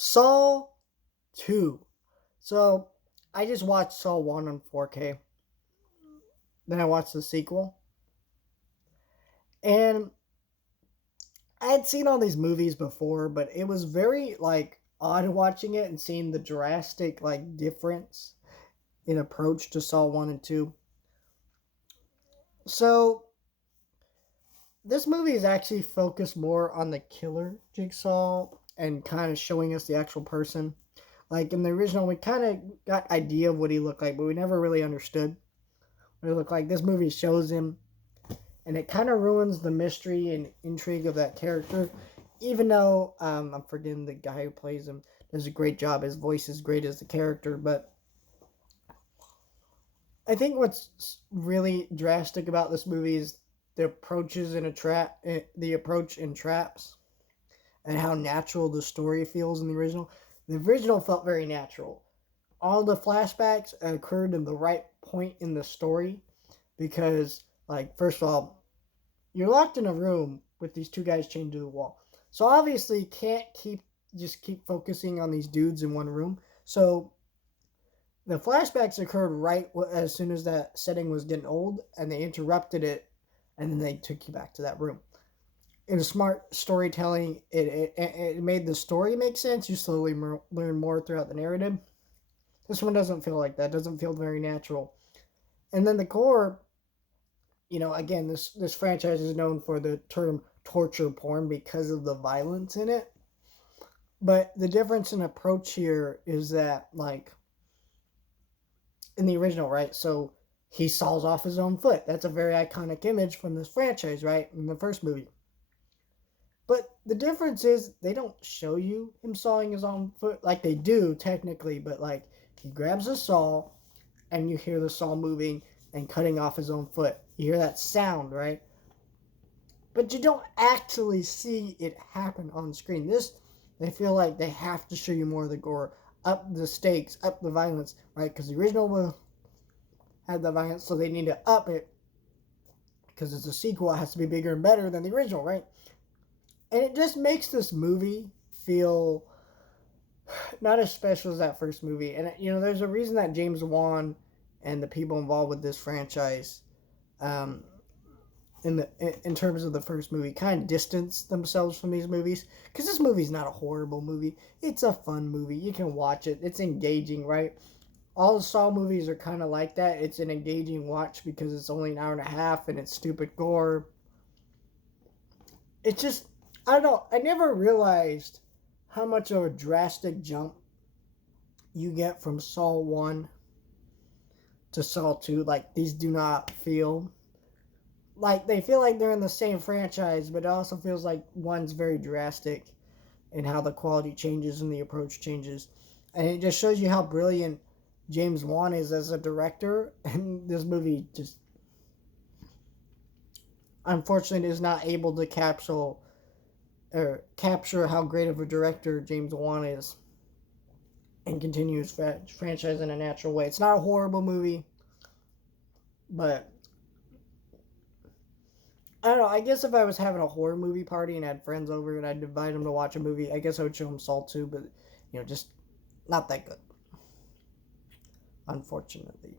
Saw 2. So I just watched Saw 1 on 4K. Then I watched the sequel. And I had seen all these movies before, but it was very odd watching it and seeing the drastic difference in approach to Saw 1 and 2. So this movie is actually focused more on the killer Jigsaw and kind of showing us the actual person. Like in the original, we kind of got idea of what he looked like, but we never really understood what he looked like. This movie shows him, and it kind of ruins the mystery and intrigue of that character. Even though I'm forgetting the guy who plays him does a great job. His voice is great as the character, but I think what's really drastic about this movie is the approaches in a trap, the approach in traps, and how natural the story feels in the original. The original felt very natural. All the flashbacks occurred in the right point in the story because, first of all, you're locked in a room with these two guys chained to the wall. So obviously, you can't keep focusing on these dudes in one room. So the flashbacks occurred right as soon as that setting was getting old, and they interrupted it, and then they took you back to that room. It was smart storytelling. It made the story make sense. You slowly learn more throughout the narrative. This one doesn't feel like that. It doesn't feel very natural. And then the core, again, this franchise is known for the term torture porn because of the violence in it. But the difference in approach here is that, in the original, right? So he saws off his own foot. That's a very iconic image from this franchise, right? In the first movie. But the difference is they don't show you him sawing his own foot like they do technically, but he grabs a saw and you hear the saw moving and cutting off his own foot. You hear that sound, right? But you don't actually see it happen on screen. This, they feel like they have to show you more of the gore, up the stakes, up the violence, right? Because the original had the violence, so they need to up it because it's a sequel. It has to be bigger and better than the original, right? And it just makes this movie feel not as special as that first movie. And there's a reason that James Wan and the people involved with this franchise, um, in terms of the first movie, kind of distance themselves from these movies because this movie's not a horrible movie. It's a fun movie. You can watch it. It's engaging, right? All the Saw movies are kind of like that. It's an engaging watch because it's only an hour and a half and it's stupid gore. It's just, I don't know. I never realized how much of a drastic jump you get from Saw 1 to Saw 2. Like, these do not feel they feel like they're in the same franchise, but it also feels like one's very drastic in how the quality changes and the approach changes. And it just shows you how brilliant James Wan is as a director. And this movie just, unfortunately, is not able to capture how great of a director James Wan is and continues franchise in a natural way. It's not a horrible movie, but I don't know. I guess if I was having a horror movie party and had friends over and I'd invite them to watch a movie, I guess I would show them Saw 2, but just not that good, unfortunately.